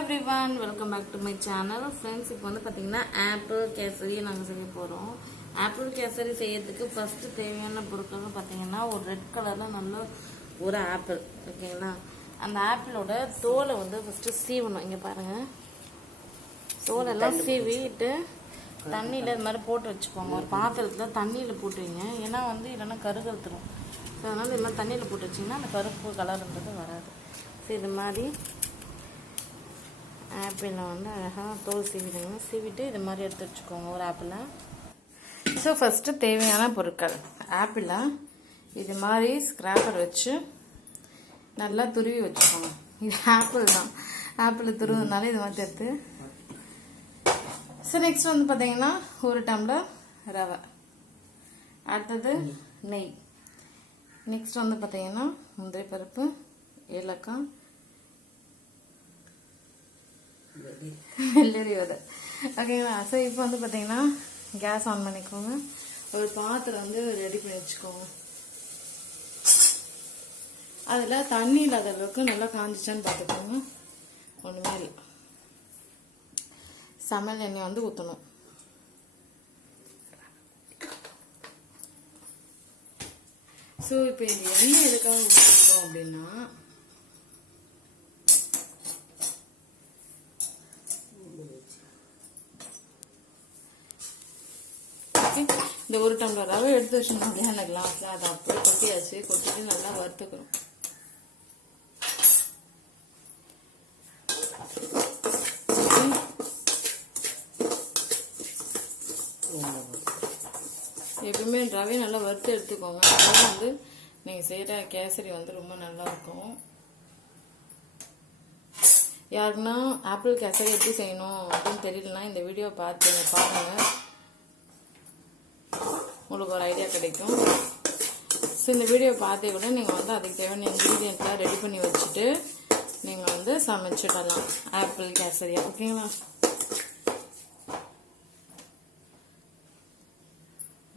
everyone, welcome back to my channel. Friends, இப்போ வந்து பாத்தீங்கன்னா ஆப்பிள் கேசரி நாங்க செய்ய போறோம். ஆப்பிள் கேசரி செய்யறதுக்கு ஃபர்ஸ்ட் தேவையான பொருட்கள் பாத்தீங்கன்னா ஒரு ரெட் கலர்ல நல்ல ஒரு ஆப்பிள், ஓகேங்களா? அந்த ஆப்பிளோட தோலை வந்து ஃபர்ஸ்ட் சீவணும். இங்க பாருங்க, தோல் எல்லாம் சீவிட்டு தண்ணியில இது மாதிரி போட்டு வச்சுக்கோங்க. ஒரு பாத்திரத்துல தண்ணியில போட்டுவீங்க, ஏன்னா வந்து இல்லைன்னா கருகறுத்துரும். ஸோ அதனால இது மாதிரி தண்ணியில போட்டு வச்சிங்கன்னா அந்த கருப்பு கலர்ன்றது வராது. ஸோ இது மாதிரி ஆப்பிளை வந்து அழகாக தோல் சீவிடுங்க. சீவிட்டு இது மாதிரி எடுத்து வச்சுக்கோங்க ஒரு ஆப்பிளை. ஸோ ஃபஸ்ட்டு தேவையான பொருட்கள்: ஆப்பிளை இது மாதிரி ஸ்க்ராப்பர் வச்சு நல்லா துருவி வச்சுக்கோங்க. இது ஆப்பிள் தான், ஆப்பிள் துருவுனால இது மாதிரி எடுத்து. ஸோ நெக்ஸ்ட் வந்து பார்த்தீங்கன்னா ஒரு டம்ளர் ரவை, அடுத்தது நெய், நெக்ஸ்ட் வந்து பார்த்தீங்கன்னா முந்திரி பருப்பு, ஏலக்காய், வெள்ளரி விதை, ஓகேங்களா? ஸோ இப்போ வந்து பார்த்தீங்கன்னா கேஸ் ஆன் பண்ணிக்கோங்க. ஒரு பாத்திரம் வந்து ரெடி பண்ணி வச்சுக்கோங்க. அதில் தண்ணி இல்லாத அளவுக்கு நல்லா காஞ்சிச்சான்னு பார்த்துக்கோங்க. ஒன்றுமே இல்லை, சமையல் எண்ணெய் வந்து ஊற்றணும். ஸோ இப்போ இந்த எண்ணெய் எதுக்காக ஊற்றிக்கிறோம் அப்படின்னா, இந்த ஒரு டம்ளர் ரவை எடுத்து வச்சோம் அப்படியே அந்த கிளாஸ்ல அதை அப்படியே கொட்டியாச்சு. கொட்டிட்டு நல்லா வறுத்துக்கிறோம். எப்பவுமே ரவை நல்லா வறுத்து எடுத்துக்கோங்க. அப்போ வந்து நீங்க செய்யற கேசரி வந்து ரொம்ப நல்லா இருக்கும். யாருக்குன்னா ஆப்பிள் கேசரி எப்படி செய்யணும் அப்படின்னு தெரியலன்னா இந்த வீடியோ பார்த்து பாருங்க, உங்களுக்கு ஒரு ஐடியா கிடைக்கும். ஸோ இந்த வீடியோ பார்த்தே கூட நீங்கள் வந்து அதுக்கு தேவையான இன்க்ரீடியன்ட்லாம் ரெடி பண்ணி வச்சுட்டு நீங்கள் வந்து சமைச்சிடலாம் ஆப்பிள் கேசரியா, ஓகேங்களா?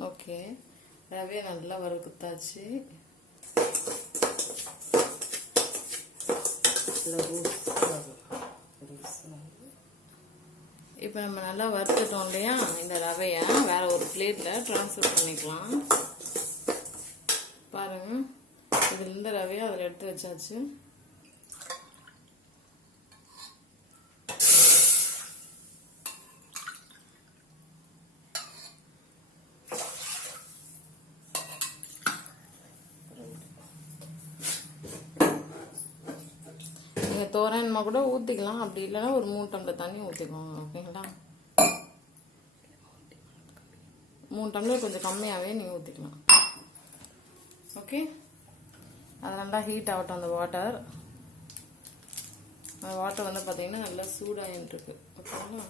ஓகே, ரவையை நல்லா வறுத்தாச்சு. இப்போ நம்ம நல்லா வறுத்துட்டோம் இல்லையா, இந்த ரவையை வேற ஒரு பிளேட்ல ட்ரான்ஸ்ஃபர் பண்ணிக்கலாம். பாருங்க, இதுல இருந்து ரவையை அதில் எடுத்து வச்சாச்சு. தோராயமா கூட ஊற்றிக்கலாம், அப்படி இல்லைன்னா ஒரு 3 டம்ளர் தண்ணி ஊற்றிக்கோங்க, ஓகேங்களா? 3 டம்ளர் கொஞ்சம் கம்மியாகவே நீங்கள் ஊற்றிக்கலாம், ஓகே? அது நல்லா ஹீட் ஆகட்டும். அந்த வாட்டர் வந்து பார்த்தீங்கன்னா நல்லா சூடாகிட்டு இருக்கு, ஓகேங்களா?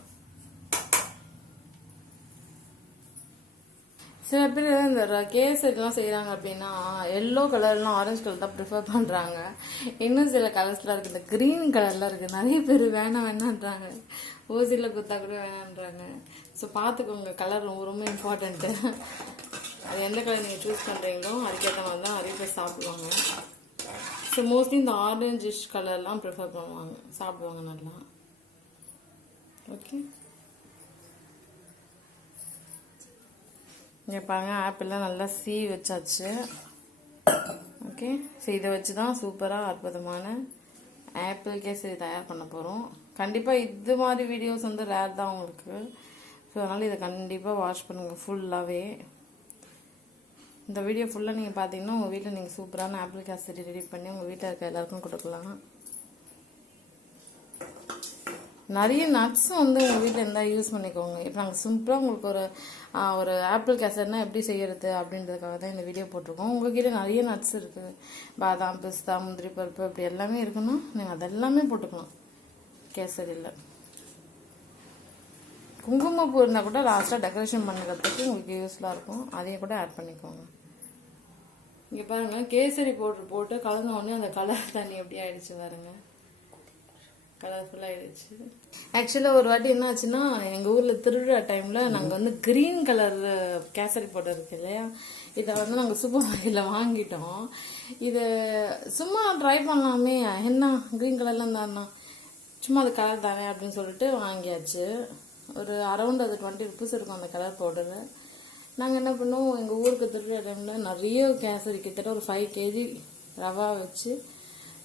சில பேர் இந்த கேசரிலாம் செய்கிறாங்க அப்படின்னா எல்லோ கலர்லாம் ஆரஞ்சு கலர் தான் ப்ரிஃபர் பண்ணுறாங்க. இன்னும் சில கலர்ஸ்லாம் இருக்குது, இந்த க்ரீன் கலர்லாம் இருக்குது. நிறைய பேர் வேணான்றாங்க, ஓசியில் குத்தா கூட வேணான்றாங்க. ஸோ பார்த்துக்கோங்க, கலர் ரொம்ப ரொம்ப இம்பார்ட்டண்ட்டு. அது எந்த கலர் நீங்கள் சூஸ் பண்ணுறீங்களோ அதுக்கேற்ற மாதிரி தான் நிறைய பேர் சாப்பிடுவாங்க. ஸோ மோஸ்ட்லி இந்த ஆரஞ்சிஷ் கலர்லாம் ப்ரிஃபர் பண்ணுவாங்க, சாப்பிடுவாங்க நல்லா, ஓகே? இங்கே பாருங்க, ஆப்பிள்லாம் நல்லா சீவி வச்சாச்சு, ஓகே? ஸோ இதை வச்சு தான் சூப்பராக அற்புதமான ஆப்பிள் கேசரி தயார் பண்ண போகிறோம். கண்டிப்பாக இது மாதிரி வீடியோஸ் வந்து ரேர் தான் உங்களுக்கு. ஸோ அதனால் இதை கண்டிப்பாக வாட்ச் பண்ணுங்கள் ஃபுல்லாகவே. இந்த வீடியோ ஃபுல்லாக நீங்கள் பார்த்தீங்கன்னா உங்கள் வீட்டில் நீங்கள் சூப்பரான ஆப்பிள் கேசரி ரெடி பண்ணி உங்கள் வீட்டில் இருக்க எல்லாருக்கும் கொடுக்கலாம். நிறைய நட்ஸ் வந்து உங்கள் வீட்டில் இருந்தால் யூஸ் பண்ணிக்கோங்க. இப்போ நாங்கள் சிம்பிளாக உங்களுக்கு ஒரு ஆப்பிள் கேசரினா எப்படி செய்கிறது அப்படின்றதுக்காக தான் இந்த வீடியோ போட்டிருக்கோம். உங்கள்கிட்ட நிறைய நட்ஸ் இருக்குது, பாதாம், பிஸ்தா, முந்திரி பருப்பு, அப்படி எல்லாமே இருக்குன்னா நீங்கள் அதெல்லாமே போட்டுக்கலாம் கேசரியில். குங்குமப்பூ இருந்தால் கூட லாஸ்ட்டாக டெக்கரேஷன் பண்ணுறதுக்கு உங்களுக்கு யூஸ்ஃபுல்லாக இருக்கும், அதையும் கூட ஆட் பண்ணிக்கோங்க. இங்கே பாருங்கள், கேசரி போட்டு கலந்த உடனே அந்த கலர் தண்ணி எப்படி ஆயிடுச்சு பாருங்கள், கலர்ஃபுல்லாக ஆயிடுச்சு. ஆக்சுவலாக ஒரு வாட்டி என்ன ஆச்சுன்னா, எங்கள் ஊரில் திருவிழா டைமில் நாங்கள் வந்து க்ரீன் கலர் கேசரி போட்டு இருக்கு இல்லையா, இதை வந்து நாங்கள் சூப்பர் மார்க்கெட்டில் வாங்கிட்டோம். இது சும்மா ட்ரை பண்ணலாமே, என்ன க்ரீன் கலர்ல இருந்தாண்ணா சும்மா அது கலர் தானே அப்படின்னு சொல்லிட்டு வாங்கியாச்சு. ஒரு அரௌண்ட் அது 20 rupees இருக்கும் அந்த கலர் பவுடரு. நாங்கள் என்ன பண்ணோம், எங்கள் ஊருக்கு திருவிழா டைமில் நிறைய கேசரி கிட்டத்தட்ட ஒரு 5 kg ரவா வச்சு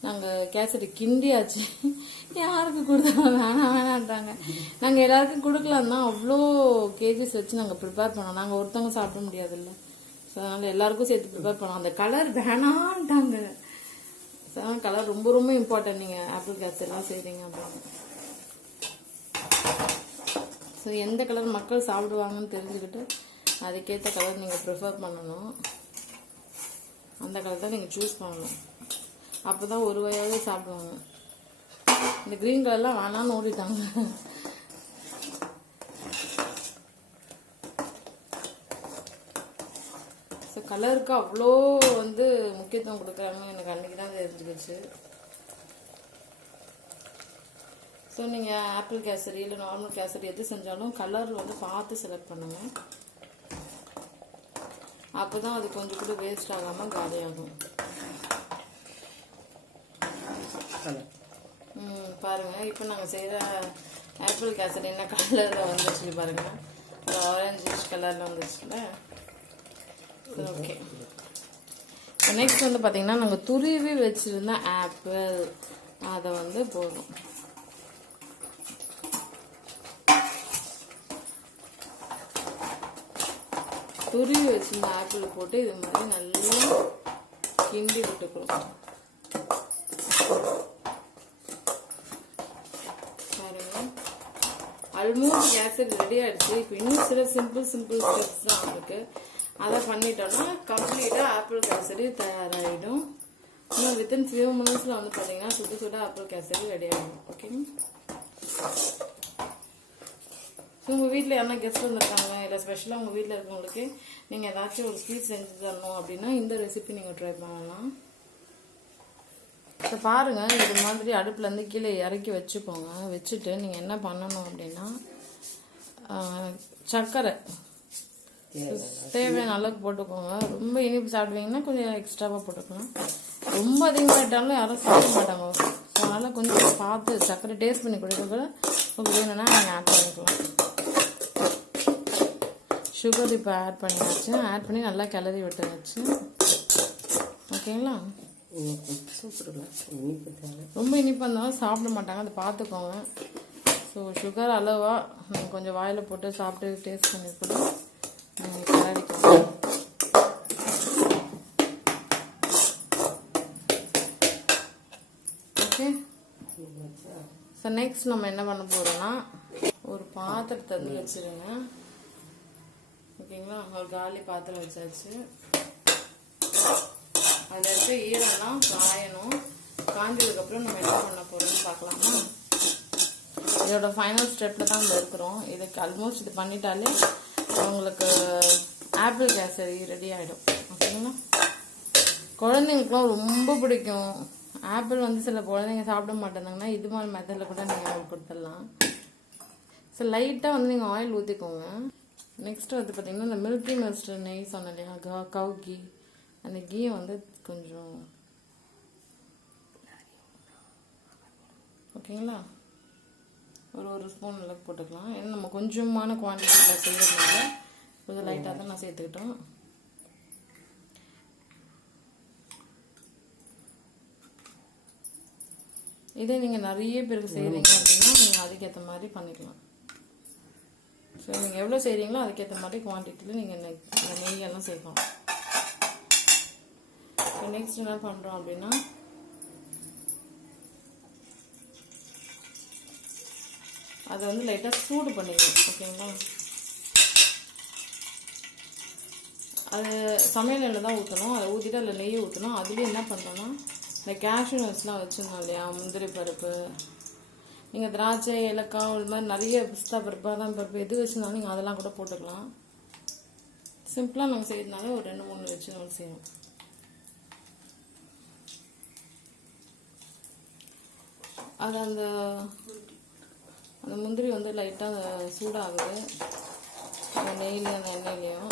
நாங்கள் கேசரி கிண்டியாச்சு. யாருக்கு கொடுத்தாலும் வேணான்றாங்க. நாங்கள் எல்லாருக்கும் கொடுக்கலாம் தான், அவ்வளோ கேஜிஸ் வச்சு நாங்கள் ப்ரிப்பேர் பண்ணோம். நாங்கள் ஒருத்தவங்க சாப்பிட முடியாதுல்ல, ஸோ அதனால் எல்லாருக்கும் சேர்த்து ப்ரிப்பேர் பண்ணோம். அந்த கலர் வேணான்ட்டாங்க. ஸோ கலர் ரொம்ப ரொம்ப இம்பார்ட்டன்ட் நீங்கள் ஆப்பிள் கேசரிலாம் செய்கிறீங்க அப்படின்னு. ஸோ எந்த கலர் மக்கள் சாப்பிடுவாங்கன்னு தெரிஞ்சுக்கிட்டு அதுக்கேற்ற கலர் நீங்கள் ப்ரிஃபர் பண்ணணும். அந்த கலர் தான் நீங்கள் சூஸ் பண்ணணும். அப்போ தான் ஒரு வயாவே சாப்பிடுவாங்க. இந்த க்ரீன் கலர்லாம் வேணான்னு ஓடிட்டாங்க. ஸோ கலருக்கு அவ்வளோ முக்கியத்துவம் கொடுக்குறாங்கன்னு எனக்கு அன்றைக்கி தான் தெரிஞ்சுக்கிச்சு. ஸோ நீங்கள் ஆப்பிள் கேசரி இல்லை நார்மல் கேசரி எது செஞ்சாலும் கலர் பார்த்து செலக்ட் பண்ணுங்கள். அப்போ தான் அது கொஞ்சம் கூட வேஸ்ட் ஆகாமல் காலியாகும். பாருங்கள், இப்போ நாங்கள் செய்கிற ஆப்பிள் கேசரி என்ன கலரில் வந்துச்சு பாருங்கள். ஆரஞ்சிஷ் கலரில் வந்துச்சுல. ஓகே, நெக்ஸ்ட் பார்த்தீங்கன்னா நாங்கள் துருவி வச்சுருந்த ஆப்பிள் அதை போடுறோம். துருவி வச்சிருந்த ஆப்பிள் போட்டு இது மாதிரி நல்லா கிண்டி விட்டுக்கிறோம். பாருங்க, ஆல்மோஸ்ட் கேசரி ரெடி ஆயிடுச்சு. இப்போ இன்னும் சில சிம்பிள் ஸ்டெப்ஸ் தான் இருக்கு. அதை பண்ணிட்டோம்னா கம்ப்ளீட்டாக ஆப்பிள் கேசரி தயாராகிடும். இன்னும் வித்தின் ஃபியூ மினிட்ஸில் பார்த்தீங்கன்னா சுட ஆப்பிள் கேசரி ரெடி ஆகிடும். ஓகேங்க, உங்கள் வீட்டில் யாரா கெஸ்ட் வந்துருக்காங்க இல்லை ஸ்பெஷலாக உங்கள் வீட்டில் இருக்கவங்களுக்கு நீங்கள் ஏதாச்சும் ஒரு ஸ்வீட் செஞ்சு தரணும் அப்படின்னா இந்த ரெசிபி நீங்கள் ட்ரை பண்ணலாம். இப்போ பாருங்கள், இது மாதிரி அடுப்புலேருந்து கீழே இறக்கி வச்சுக்கோங்க. வச்சுட்டு நீங்கள் என்ன பண்ணணும் அப்படின்னா சர்க்கரை தேவையான அளவுக்கு போட்டுக்கோங்க. ரொம்ப இனிப்பு சாப்பிடுவீங்கன்னா கொஞ்சம் எக்ஸ்ட்ராவாக போட்டுக்கலாம். ரொம்ப அதிகமாகிட்டாலும் யாரும் சாப்பிட மாட்டாங்க. ஸோ அதனால் கொஞ்சம் பார்த்து சர்க்கரை டேஸ்ட் பண்ணி கொடுக்க கூட உங்களுக்கு வேணும்னா நீங்கள் ஆட் பண்ணிக்கலாம். சுகர் இப்போ ஆட் பண்ணியாச்சு. ஆட் பண்ணி நல்லா கிளறி விட்டுருச்சு. ஓகேங்களா, ரொம்ப இனிப்பாக இருந்தாலும் சாப்பிட மாட்டாங்க, அதை பார்த்துக்கோங்க. ஸோ சுகர் அளவாக நீங்கள் கொஞ்சம் வாயில் போட்டு சாப்பிட்டு டேஸ்ட் பண்ணி கூட நீங்கள் கிளறிக்கோங்க. ஓகே, ஸோ நெக்ஸ்ட் நம்ம என்ன பண்ண போகிறோம்னா ஒரு பாத்திரத்தை வச்சுருங்க. ஓகேங்களா, ஒரு காலி பாத்திரம் வச்சாச்சு. அதில் இருக்க ஈரம்லாம் காயணும். காஞ்சதுக்கப்புறம் நம்ம என்ன பண்ண போகிறோம்னு பார்க்கலாமா. இதோட ஃபைனல் ஸ்டெப்பில் தான் இருக்கிறோம். இதுக்கு ஆல்மோஸ்ட் இது பண்ணிட்டாலே உங்களுக்கு ஆப்பிள் கேசரி ரெடி ஆகிடும். ஓகேங்களா, குழந்தைங்களுக்குலாம் ரொம்ப பிடிக்கும் ஆப்பிள். சில குழந்தைங்க சாப்பிட மாட்டேங்கிறாங்கன்னா இது மாதிரி மெத்தடில் கூட நீங்கள் கொடுத்துடலாம். ஸோ லைட்டாக நீங்கள் ஆயில் ஊற்றிக்கோங்க. நெக்ஸ்ட் பார்த்தீங்கன்னா இந்த மில்கி மிஸ்ட் நெய் சொன்னேன் இல்லையா, கவு கீ, அந்த கீயை கொஞ்சம் ஓகேங்களா ஒரு ஸ்பூன் அளவுக்கு போட்டுக்கலாம். ஏன்னா நம்ம கொஞ்சமான குவான்டிட்டியில் செய்யறதுனால கொஞ்சம் லைட்டாக தான் நான் சேர்த்துக்கிட்டோம். இதே நீங்கள் நிறைய பேருக்கு செய்கிறீங்க அப்படின்னா நீங்கள் அதுக்கேற்ற மாதிரி பண்ணிக்கலாம். ஸோ நீங்கள் எவ்வளோ செய்கிறீங்களோ அதுக்கேற்ற மாதிரி குவான்டிட்டியில் நீங்கள் இந்த நெய்யெல்லாம் சேர்க்கணும். ஸோ நெக்ஸ்ட் என்ன பண்ணுறோம் அப்படின்னா அதை லைட்டாக சூடு பண்ணிக்கணும். ஓகேங்களா, அது சமையல் எண்ணெய் தான் ஊற்றணும். அதை ஊற்றிட்டு அதில் நெய் ஊற்றணும். அதுலேயும் என்ன பண்ணுறோன்னா இந்த கேஷ்யூ நட்ஸ்லாம் வச்சுருந்தோம் இல்லையா, முந்திரி பருப்பு, நீங்கள் திராட்சை, ஏலக்காய், இது மாதிரி நிறைய பிஸ்தா பருப்பு, பாதாம் பருப்பு எது வச்சுருந்தாலும் நீங்கள் அதெல்லாம் கூட போட்டுக்கலாம். சிம்பிளாக நாங்கள் செய்யறதுனால ஒரு 2-3 வச்சு நம்ம செய்வோம். அது அந்த முந்திரி லைட்டாக சூடாகுது அந்த நெய்லையும் அந்த எண்ணெயிலையும்.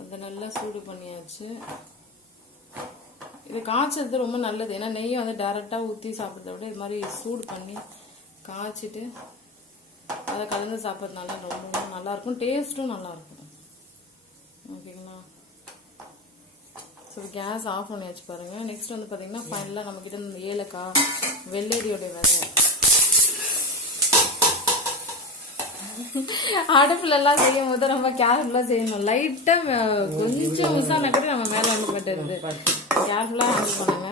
அதை நல்லா சூடு பண்ணியாச்சு. இது காய்ச்சது ரொம்ப நல்லது. ஏன்னா நெய்யை வந்து டைரெக்டாக ஊற்றி சாப்பிட்றத விட இது மாதிரி சூடு பண்ணி காய்ச்சிட்டு அதை கலந்து சாப்பிட்றதுனால ரொம்ப நல்லாயிருக்கும், டேஸ்ட்டும் நல்லாயிருக்கும். ஓகேங்களா? ஸோ கேஸ் ஆஃப் பண்ணியாச்சு பாருங்கள். நெக்ஸ்ட் வந்து பார்த்தீங்கன்னா ஃபைனலாக நம்மக்கிட்ட இந்த ஏலக்காய், வெள்ளரியோடைய விதை அடுப்புலலாம் செய்யும் போது ரொம்ப கேர்ஃபுல்லாக செய்யணும். லைட்டாக கொஞ்சம் மிஸ்ஸான கூட நம்ம மேலே வந்து பட்டுருது. கேர்ஃபுல்லாக ஹேண்டில் பண்ணுங்க.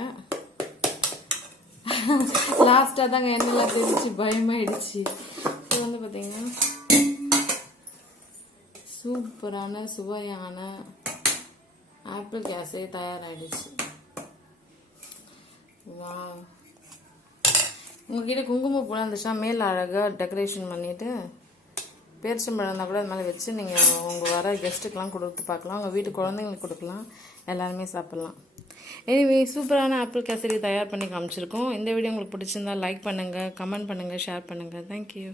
லாஸ்ட்டாக தாங்க எண்ணெய்லாம் தெரிஞ்சு பயமாயிடுச்சு. இது வந்து பார்த்தீங்கன்னா சூப்பரான சுவையான ஆப்பிள் கேசரி தயாராகிடுச்சு. வா, உங்ககிட்ட குங்குமப்பூலாம் இருந்துச்சுன்னா மேல் அழகாக டெக்கரேஷன் பண்ணிவிட்டு பேரிச்சம்பழம் இருந்தால் கூட அது மேலே வச்சு நீங்கள் உங்கள் வர கெஸ்ட்டுக்கெலாம் கொடுத்து பார்க்கலாம். உங்கள் வீட்டு குழந்தைங்களுக்கு கொடுக்கலாம், எல்லாருமே சாப்பிட்லாம். எனிவே சூப்பரான ஆப்பிள் கேசரி தயார் பண்ணி காமிச்சிருக்கோம். இந்த வீடியோ உங்களுக்கு பிடிச்சிருந்தா லைக் பண்ணுங்கள், கமெண்ட் பண்ணுங்கள், ஷேர் பண்ணுங்கள். தேங்க்யூ.